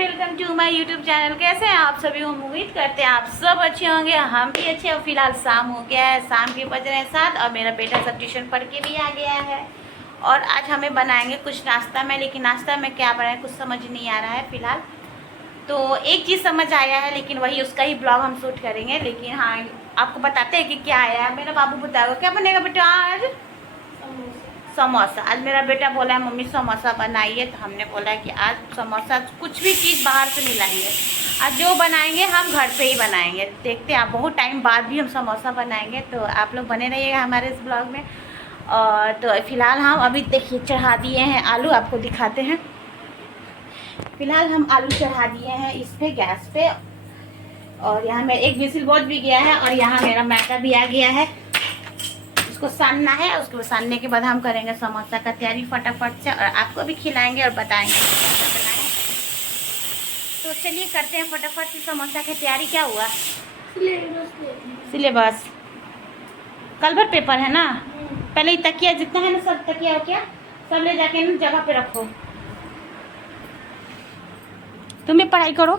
Welcome to my YouTube channel. कैसे हैं आप सभी? उम्मीद करते हैं आप सब अच्छे होंगे। हम भी अच्छे। और फिलहाल शाम हो गया है, शाम के बज रहे हैं 7 और मेरा बेटा सब ट्यूशन पढ़ के भी आ गया है। और आज हमें बनाएंगे कुछ नाश्ता में, लेकिन नाश्ता में क्या बनाए कुछ समझ नहीं आ रहा है फिलहाल। तो एक चीज़ समझ आया है, लेकिन वही उसका ही ब्लॉग हम शूट करेंगे। लेकिन हाँ, आपको बताते हैं कि क्या आया है। मेरा बाबू बताएगा क्या बनेगा बेटा आज। समोसा। आज मेरा बेटा बोला है मम्मी समोसा बनाइए, तो हमने बोला कि आज समोसा कुछ भी चीज़ बाहर से नहीं लाएंगे। आज जो बनाएंगे हम घर पे ही बनाएंगे। देखते हैं आप, बहुत टाइम बाद भी हम समोसा बनाएंगे, तो आप लोग बने रहिएगा हमारे इस ब्लॉग में। और तो फिलहाल हम अभी देखिए चढ़ा दिए हैं आलू, आपको दिखाते हैं। फिलहाल हम आलू चढ़ा दिए हैं इस पे गैस पे। और यहाँ मेरा एक विसिल बोल भी गया है और यहाँ मेरा मैदा भी आ गया है। इसको सानना है, उसको सानने के बाद हम करेंगे समोसा का तैयारी फटाफट से, और आपको भी खिलाएंगे और बताएंगे कैसे बनाएं। तो चलिए करते हैं फटाफट से समोसा की तैयारी। क्या हुआ? सिलेबस कल भर पेपर है ना। पहले तकिया जितना है ना, सब तकिया हो क्या सब ले जाके ना जगह पे रखो। तुम्हें पढ़ाई करो,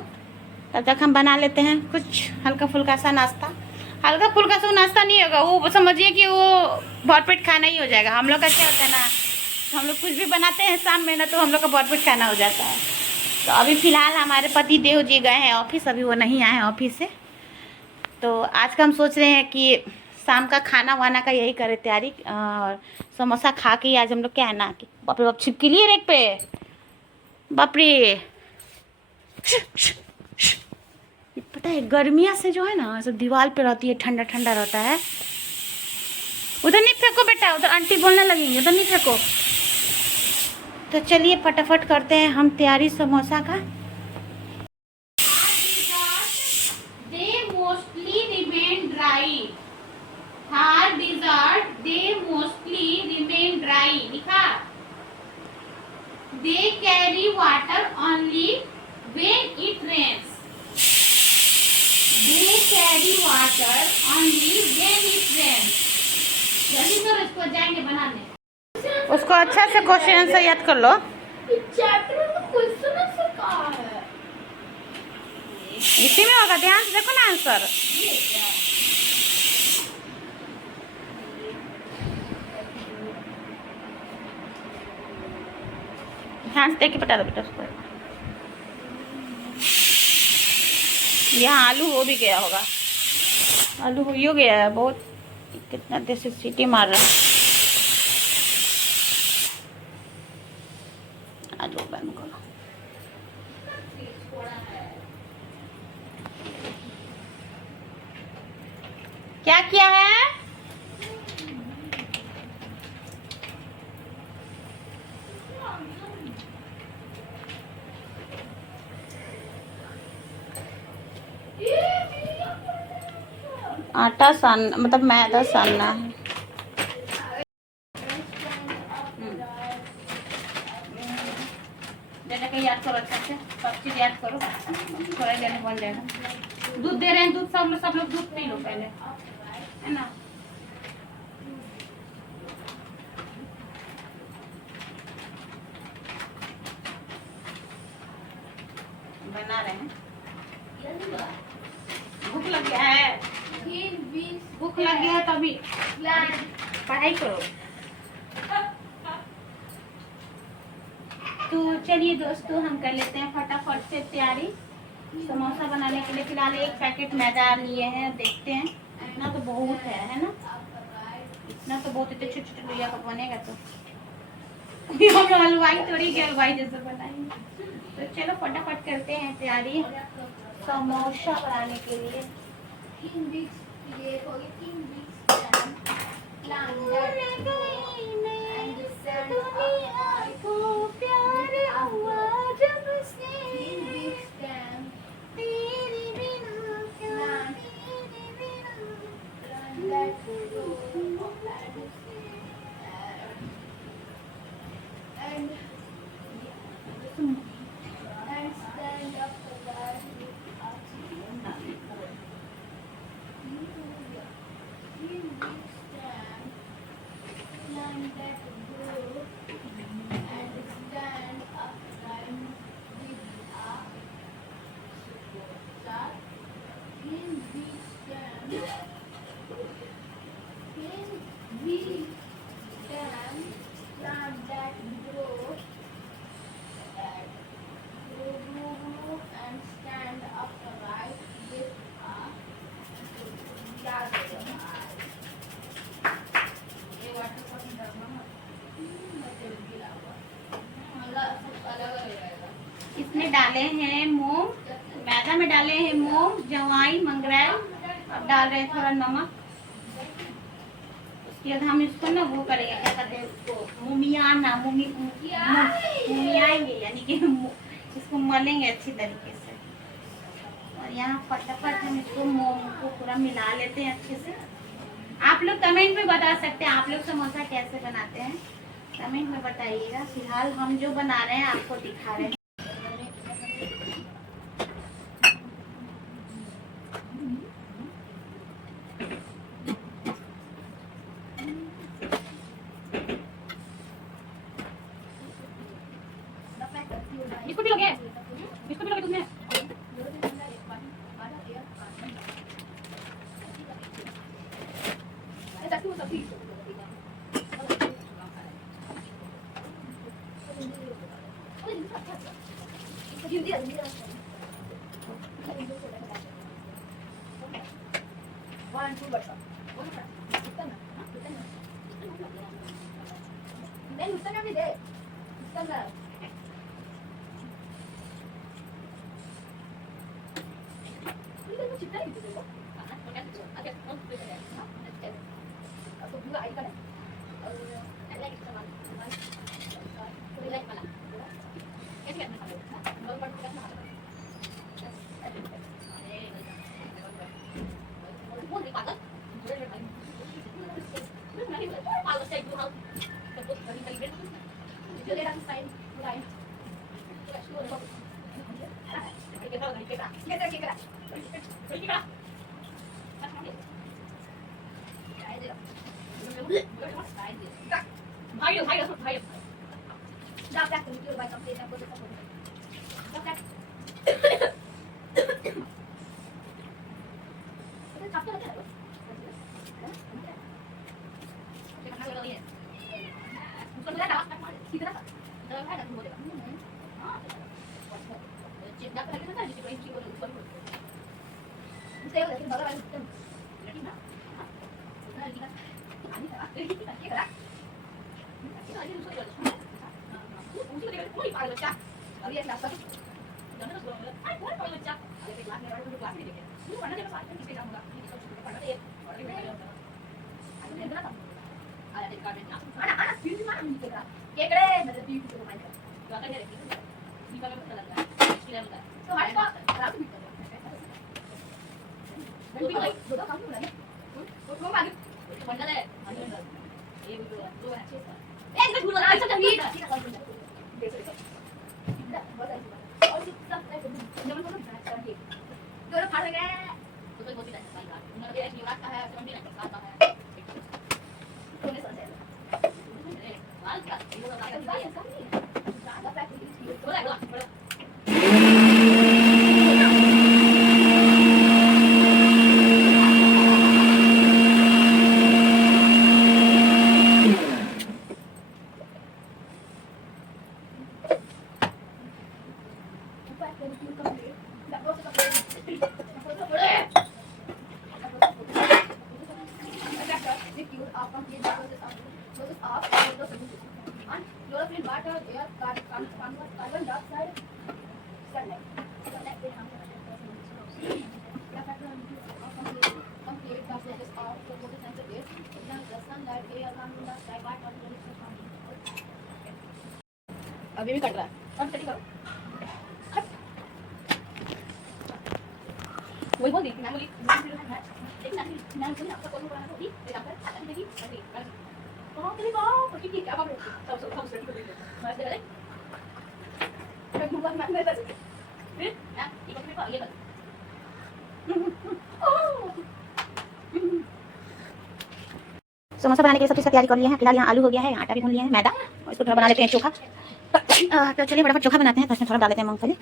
तब तक हम बना लेते हैं कुछ हल्का फुल्का सा नाश्ता। हल्का फुल्का सा नाश्ता नहीं होगा, वो समझिए कि वो भरपेट खाना ही हो जाएगा। हम लोग का क्या होता है ना, हम लोग कुछ भी बनाते हैं शाम में ना, तो हम लोग का भरपेट खाना हो जाता है। तो अभी फ़िलहाल हमारे पति देव जी गए हैं ऑफिस, अभी वो नहीं आए हैं ऑफिस से। तो आज का हम सोच रहे हैं कि शाम का खाना वाना का यही करें तैयारी। और समोसा खा के ही आज हम लोग क्या है ना कि बाप रे बाप छिपकी लिए रेक पे, बाप रे। पता है गर्मिया से जो है ना सब दीवार पे रहती है, ठंडा ठंडा रहता है। उधर नहीं फेंको बेटा, उधर आंटी बोलने लगेंगे, उधर नहीं फेंको। तो चलिए फटाफट करते हैं हम तैयारी समोसा का। They mostly remain dry. Hard dessert, they mostly remain dry. लिखा। They carry water only when it rains. They carry water only when it rains. जल्दी करो, इसको जाएंगे बनाने। उसको अच्छा से क्वेश्चन आंसर याद कर लो। चैप्टर में तो क्वेश्चन आंसर कहाँ है? इसी में होगा, ध्यान से देखो ना आंसर। ध्यान से देख के बता दो बेटा उसको। यहाँ आलू हो भी गया होगा, आलू हो ही गया है बहुत। कितना देर से सीटी मार रहा है। आलू बंद करो। क्या किया है? आटा सान मतलब मैदा सानना है। याद करो अच्छा से, सब चीज याद करो। थोड़ा देर में बन जाएगा। दूध दे रहे हैं, दूध सब लोग दूध पी लो पहले, है ना। बना रहे हैं। भूख लग गया है, भूख लग गया है तो अभी पढ़ाई करो। तो चलिए दोस्तों, हम कर लेते हैं फटाफट से तैयारी समोसा बनाने के लिए। फिलहाल एक पैकेट मैदा लिए हैं, देखते हैं। इतना तो बहुत है ना, इतना तो बहुत। इतने छोटे छोटे लोइया का बनेगा तो हम हलवाई थोड़ी के हलवाई जैसे बनाएंगे। तो चलो फटाफट करते हैं तैयारी समोसा बनाने के लिए। इसमें डाले हैं मूंग, मैदा में डाले हैं मूंग, जवाइन, मंगरेल। अब डाल रहे हैं थोड़ा नमक। उसके बाद हम इसको ना वो करेंगे, क्या कहते हैं उसको, मुमियाना, मुमियाएंगे, यानी कि इसको मलेंगे अच्छी तरीके से। और यहाँ फटाफट हम इसको मूंग को पूरा मिला लेते हैं अच्छे से। आप लोग कमेंट में बता सकते हैं आप लोग समोसा कैसे बनाते हैं, कमेंट में बताइएगा। फिलहाल हम जो बना रहे हैं आपको दिखा रहे हैं। बिस्कुट भी लोगे? बिस्कुट भी लोगे तुमने? अभी भी कट रहा है। वही बोल दी मैं बोली लेकिन मैं बोली आपका कॉल कराना होगी फिर आप आती देखी कहां चली गो पक्की की क्या बात है सब सेट कर देंगे मैं दे रहे फिर मुझे मैं नहीं बस फिर ना ये बकरी को ये बस समोसा बनाने के लिए सब चीज़ का तैयारी कर लिए हैं। फिलहाल यहाँ आलू हो गया है, आटा भी भून लिया है, मैदा, और इसको थोड़ा बना लेते हैं चोखा। तो चलिए फटाफट चोखा बनाते हैं। तो इसमें थोड़ा डाल लेते हैं मूंगफली।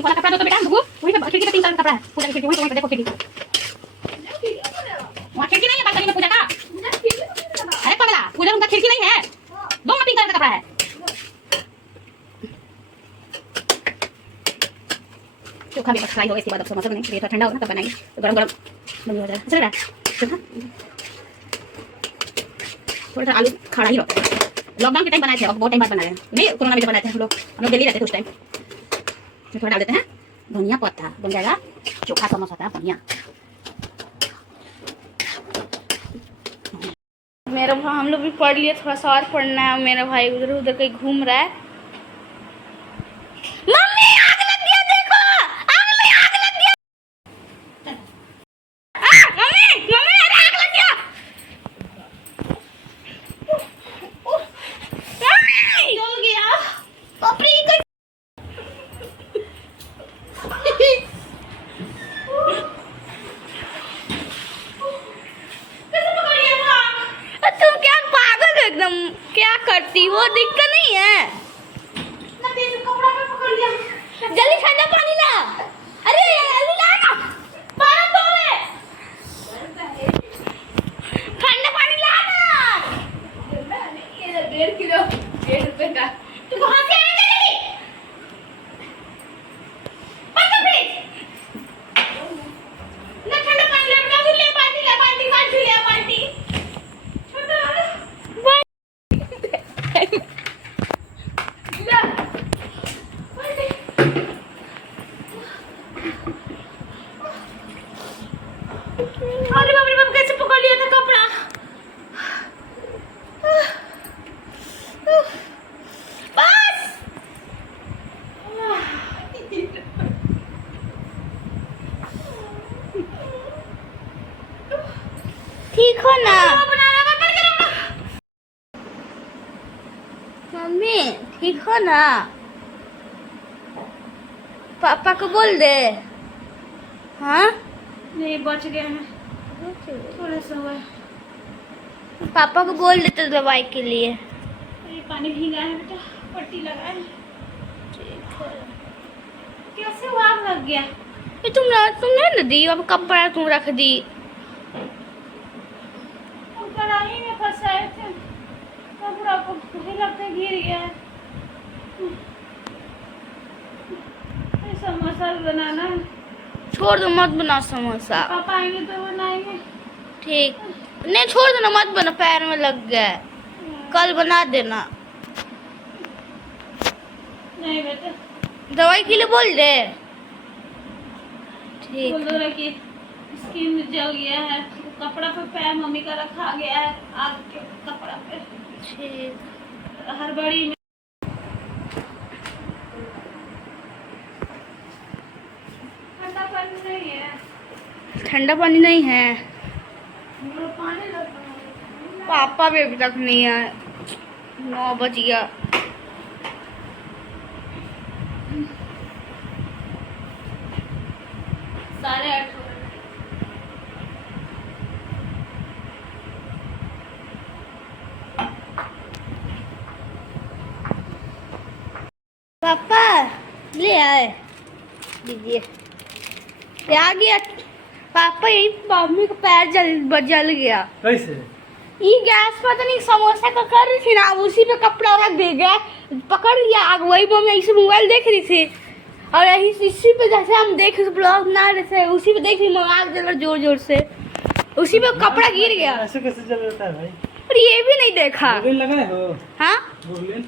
वही वाला कपड़ा दो तो बेटा रुको, वही पे खिड़की पे 3 साल का कपड़ा है, पूजा की खिड़की वही पे देखो खिड़की। वहाँ खिड़की नहीं है बालकनी में पूजा का। अरे पगला, पूजा रूम का खिड़की नहीं है, 2 में 3 साल का कपड़ा है। चोखा भी फ्राई होगा, इसके बाद अब समोसा बनेंगे, ये थोड़ा ठंडा होगा तब बनाएंगे, तो गरम गरम बनी हो जाएगा। चल रहा है चोखा, थोड़ा सा आलू खड़ा ही रखो। लॉकडाउन के टाइम बनाए थे, अब बहुत टाइम बाद बना रहे हैं, नहीं कोरोना में जब बनाए थे हम लोग दिल्ली रहते थे उस टाइम। थोड़ा डाल देते हैं धनिया पत्ता, बन जाएगा चोखा समोसा था बढ़िया। मेरा भाई, हम लोग भी पढ़ लिए, थोड़ा सा और पढ़ना है। मेरा भाई उधर उधर कहीं घूम रहा है। मम्मी आग लग गया, देखो आग लग गया। मम्मी मम्मी अरे आग लग गया। मम्मी जल गया पपड़ी का। तुम क्या पागल हो एकदम, क्या करती हो, दिखता नहीं है। जल्दी ठंडा पानी ला, अरे जल्दी ला ना, पानी दो रे, ठंडा पानी ला ना। ये 1.5 किलो 1.5 रुपए का, तू कहाँ से आया जल्दी, बंद कर प्लीज ना। ठंडा पानी ला बेटा, ले बाल्टी ले, बाल्टी बाल्टी ले, बाल्टी छोटा ला। अरे बाप रे बाप, कैसे पकड़ लिया था कपड़ा। बस ठीक हो ना मम्मी, ठीक हो ना। पापा को बोल दे। हाँ नहीं बच गए हैं, थोड़ा सा हुआ है। पापा को बोल देते दवाई के लिए। ये पानी भीगा है बेटा, पट्टी लगा है। कैसे हुआ, आग लग गया। ये तुमने ना दी, अब कपड़ा तुम रख दी। हम कढ़ाई में फंसाए थे, कपड़ा को मुझे लगता है गिर गया है। ये समोसा बनाना है। छोड़ दो, मत बना समोसा। पापा आएंगे तो बनाएंगे। ठीक, नहीं छोड़ देना, मत बना, पैर में लग गया है, कल बना देना। नहीं बेटा, दवाई के लिए बोल दे। ठीक बोल रहा कि स्किन जल गया है, कपड़ा पे पैर मम्मी का रखा गया है, आग के कपड़ा पे। ठीक, हड़बड़ी में ठंडा पानी नहीं है, ठंडा पानी नहीं है। पानी लगता है। पापा भी अभी तक नहीं आए, 9 बज गया। साढ़े 8 हो गए। पापा ले आए, दीजिए। ये आ गया पापा, यही मम्मी का पैर जल गया। कैसे? ये गैस पता नहीं समोसा का कर रही थी ना, उसी पे कपड़ा रख दे गया, पकड़ लिया आग। वही मम्मी ऐसे मोबाइल देख रही थी, और यही इसी पे जैसे हम देख ब्लॉग ना रहे थे, उसी पे देख रही आग जल रहा जोर जोर से, उसी पे कपड़ा गिर गया। ऐसे कैसे जल जाता है भाई? पर ये भी नहीं देखा। मोबाइल लगाए हो? हाँ मोबाइल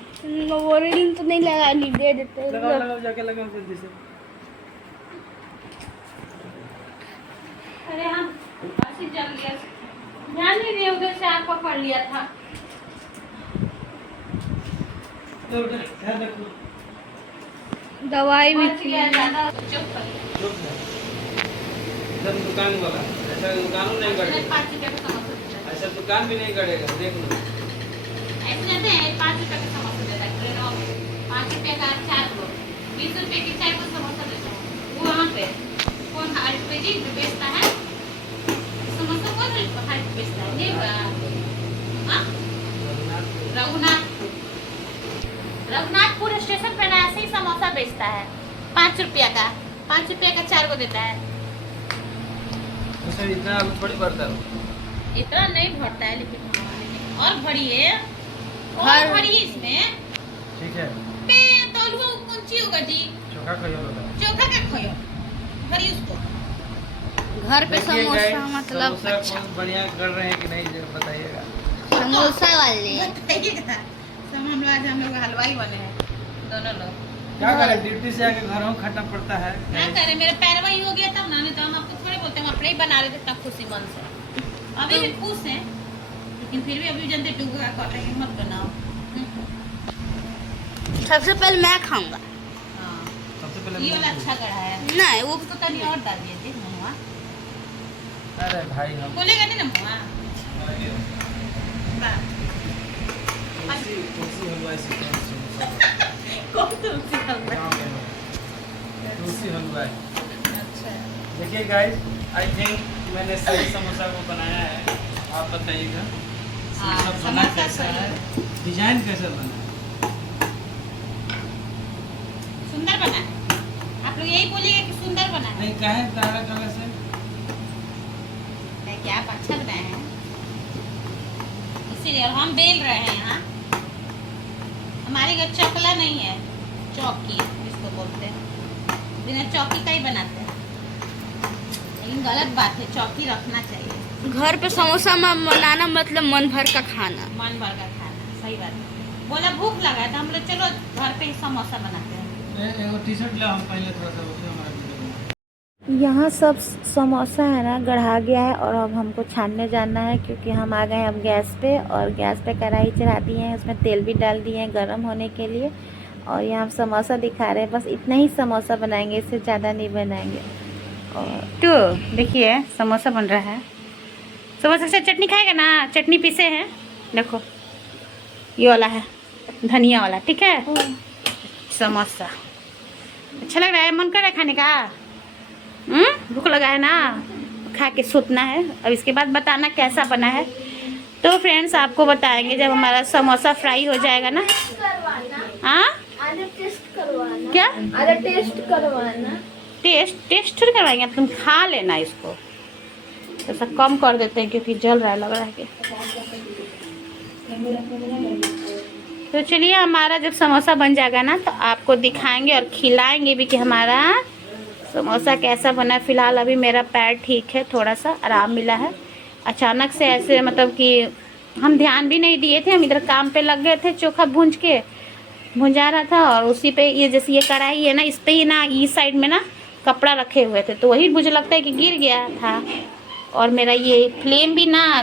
बोरिंग तो नहीं लगा, नहीं दे देते। लगाओ जाके लगाओ जल्दी से। अरे हम ऐसे जल गया, ध्यान नहीं दिया, उधर से आग पकड़ लिया था। ध्यान रखो। दवाई भी बच गया ज्यादा। चुप कर। जब दुकान वाला ऐसा दुकान नहीं करेगा, 5 रुपये का समोसा देता है। ऐसा दुकान भी नहीं करेगा, देख लो। ऐसे देते हैं 5 रुपये का समोसा देता है, 5 रुपये का 4 को 20 रुपये की चाय को समोसा देता है। वो वहाँ पे कौन हर जी बेचता है समोसा, कौन हर बेचता है? ये हाँ रघुनाथपुर स्टेशन पे ना ऐसे ही समोसा बेचता है। 5 रुपया का 5 रुपया का 4 को देता है। तो सर इतना अब थोड़ी बढ़ता है। इतना नहीं भरता है लेकिन और भरिए और हर- भरिए इसमें ठीक है, पे तौलुआ कौन सी होगा जी? चोखा खाइए होगा। चोखा का खोयो भरिए उसको। घर पे देखिए समोसा guys, मतलब समोसा अच्छा कौन बढ़िया कर रहे हैं कि नहीं ये बताइएगा। समोसा वाले बताइएगा। सब हम लोग हलवाई बने हैं दोनों लोग। क्या करें, ड्यूटी से आके घर में खटना पड़ता है। क्या करें, मेरा पैरवा ही हो गया तब ना, नहीं तो हम आपको थोड़े बोलते, हम अपने ही बना रहे थे इतना खुशी मन से। अभी भी खुश हैं लेकिन फिर भी अभी जनते टूका कर रहे हैं, मत बनाओ। सबसे पहले मैं खाऊंगा। हाँ सबसे पहले ये वाला अच्छा कढ़ा है, नहीं वो उसको तनी और डाल दिए थे मुआ। अरे भाई हम बोलेगा नहीं ना मुआ। तुलसी हलवा तुलसी हलवा। अच्छा देखिए गाइस, आई थिंक मैंने सही समोसा को बनाया है। आप बताइएगा हाँ, सब बना समोसा कैसा सही है, डिजाइन कैसा बना है। सुंदर बना है। आप लोग यही बोलिएगा कि सुंदर बना है। नहीं कहे तारा कलर से नहीं, क्या आप अच्छा बनाए हैं इसीलिए। और हम बेल रहे हैं यहाँ। हमारे घर चकला नहीं है, चौकी जिसको बोलते हैं, बिना चौकी का ही बनाते हैं। लेकिन गलत बात है, चौकी रखना चाहिए। घर पे समोसा बनाना मतलब मन भर का खाना। मन भर का खाना, सही बात है। बोला भूख लगा है तो हम लोग चलो घर पे ही समोसा बनाते हैं। एगो टी शर्ट ला, हम पहले थोड़ा सा उसमें हमारा वीडियो बना। यहाँ सब समोसा है ना गढ़ा गया है और अब हमको छानने जाना है, क्योंकि हम आ गए हैं अब गैस पे, और गैस पे कढ़ाई चढ़ा दिए हैं, उसमें तेल भी डाल दिए हैं गर्म होने के लिए। और यहाँ हम समोसा दिखा रहे हैं, बस इतना ही समोसा बनाएंगे, इससे ज़्यादा नहीं बनाएंगे। और तो देखिए समोसा बन रहा है। समोसा से चटनी खाएगा ना, चटनी पीसे हैं, देखो ये वाला है धनिया वाला, ठीक है। समोसा अच्छा लग रहा है, मन कर रहा है खाने का। भूख लगा है ना, खा के सूतना है। अब इसके बाद बताना कैसा बना है। तो फ्रेंड्स आपको बताएंगे जब हमारा समोसा फ्राई हो जाएगा ना। हाँ क्या टेस्ट थोड़ी करवाएंगे, तुम खा लेना इसको। ऐसा कम कर देते हैं क्योंकि जल रहा है, लग रहा है कि। तो चलिए हमारा जब समोसा बन जाएगा ना तो आपको दिखाएंगे और खिलाएंगे भी कि हमारा समोसा कैसा बना है। फिलहाल अभी मेरा पैर ठीक है, थोड़ा सा आराम मिला है। अचानक से ऐसे मतलब कि हम ध्यान भी नहीं दिए थे, हम इधर काम पे लग गए थे, चोखा भूंजा रहा था। और उसी पे ये जैसे ये कढ़ाई है ना, इस पे ही ना इस साइड में ना कपड़ा रखे हुए थे, तो वही मुझे लगता है कि गिर गया था। और मेरा ये फ्लेम भी ना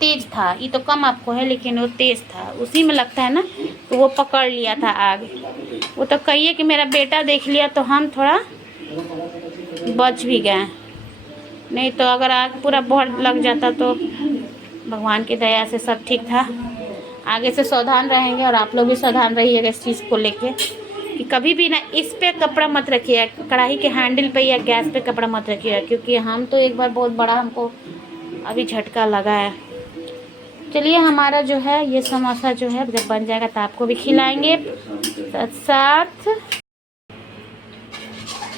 तेज था, ये तो कम आपको है लेकिन वो तेज था, उसी में लगता है ना, तो वो पकड़ लिया था आग। वो तो कहिए कि मेरा बेटा देख लिया तो हम थोड़ा बच भी गए, नहीं तो अगर आग पूरा बहुत लग जाता तो भगवान की दया से सब ठीक था। आगे से सावधान रहेंगे और आप लोग भी सावधान रहिएगा इस चीज़ को लेके कि कभी भी ना इस पे कपड़ा मत रखिए, कढ़ाई के हैंडल पे या गैस पे कपड़ा मत रखिएगा, क्योंकि हम तो एक बार बहुत बड़ा हमको अभी झटका लगा है। चलिए हमारा जो है ये समोसा जो है जब बन जाएगा तो आपको भी खिलाएंगे साथ साथ।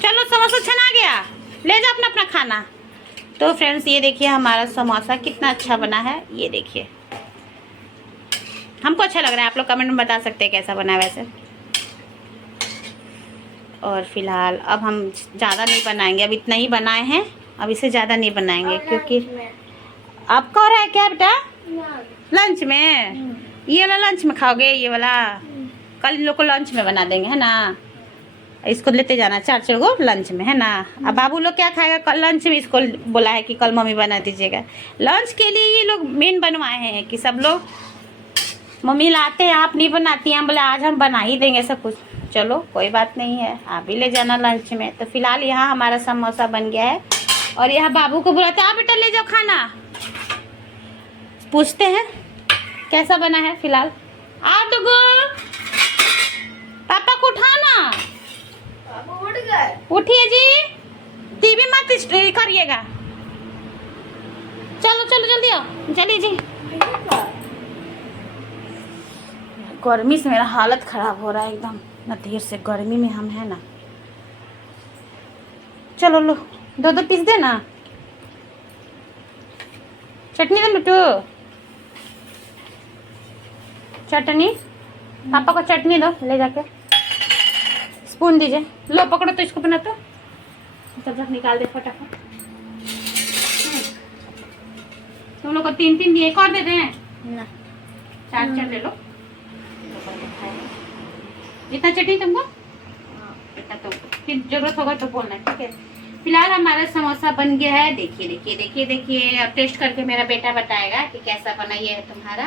चलो समोसा छना गया, ले जाओ अपना अपना खाना। तो फ्रेंड्स ये देखिए हमारा समोसा कितना अच्छा बना है, ये देखिए हमको अच्छा लग रहा है। आप लोग कमेंट में बता सकते हैं कैसा बना है वैसे। और फिलहाल अब हम ज़्यादा नहीं बनाएंगे, अब इतना ही बनाए हैं, अब इसे ज़्यादा नहीं बनाएंगे क्योंकि आपका हो रहा है क्या बेटा लंच में। ये वाला लंच में खाओगे, ये वाला कल इन लोग को लंच में बना देंगे, है ना। इसको लेते जाना 4-4 गो लंच में, है ना। अब बाबू लोग क्या खाएगा कल लंच में, इसको बोला है कि कल मम्मी बना दीजिएगा। लंच के लिए ये लोग मेन बनवाए हैं कि सब लोग मम्मी लाते हैं आप नहीं बनाती हैं, बोले आज हम बना ही देंगे सब कुछ। चलो कोई बात नहीं है, आप भी ले जाना लंच में। तो फिलहाल यहाँ हमारा समोसा बन गया है और यहाँ बाबू को बुलाते हैं, आप बेटा ले जाओ खाना। पूछते हैं कैसा बना है। फिलहाल आ दुगो पापा को उठाना, उठिए जी, टीवी मत करिएगा। चलो चलो जल्दी आओ, चलिए जी। गर्मी से मेरा हालत ख़राब हो रहा है एकदम, ना देर से गर्मी में हम है ना, चलो लो 2 पीस दे ना। चटनी दे मिट्टू, चटनी पापा को चटनी दो ले जाके। स्पून दीजिए, लो पकड़ो तो इसको बना तो तब तक निकाल दे फटाफट। तुम लोग को 3 दिए, एक और दे दें ना 4 ले लो। इतना चटनी तुमको इतना, तो फिर जरूरत होगा तो बोलना, ठीक है। फिलहाल हमारा समोसा बन गया है। देखिए देखिए देखिए देखिए, अब टेस्ट करके मेरा बेटा बताएगा कि कैसा बना। ये है तुम्हारा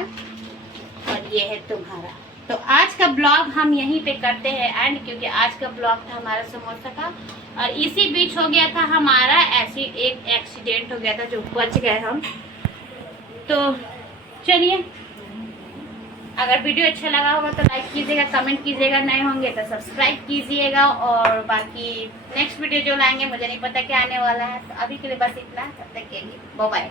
और ये है तुम्हारा। तो आज का ब्लॉग हम यहीं पे करते हैं एंड, क्योंकि आज का ब्लॉग था हमारा समोसा का। और इसी बीच हो गया था हमारा ऐसी एक एक्सीडेंट हो गया था जो बच गए हम। तो चलिए, अगर वीडियो अच्छा लगा होगा तो लाइक कीजिएगा, कमेंट कीजिएगा, नए होंगे तो सब्सक्राइब कीजिएगा। और बाकी नेक्स्ट वीडियो जो लाएंगे मुझे नहीं पता क्या आने वाला है। तो अभी के लिए बस इतना, तब तक के लिए बाय बाय।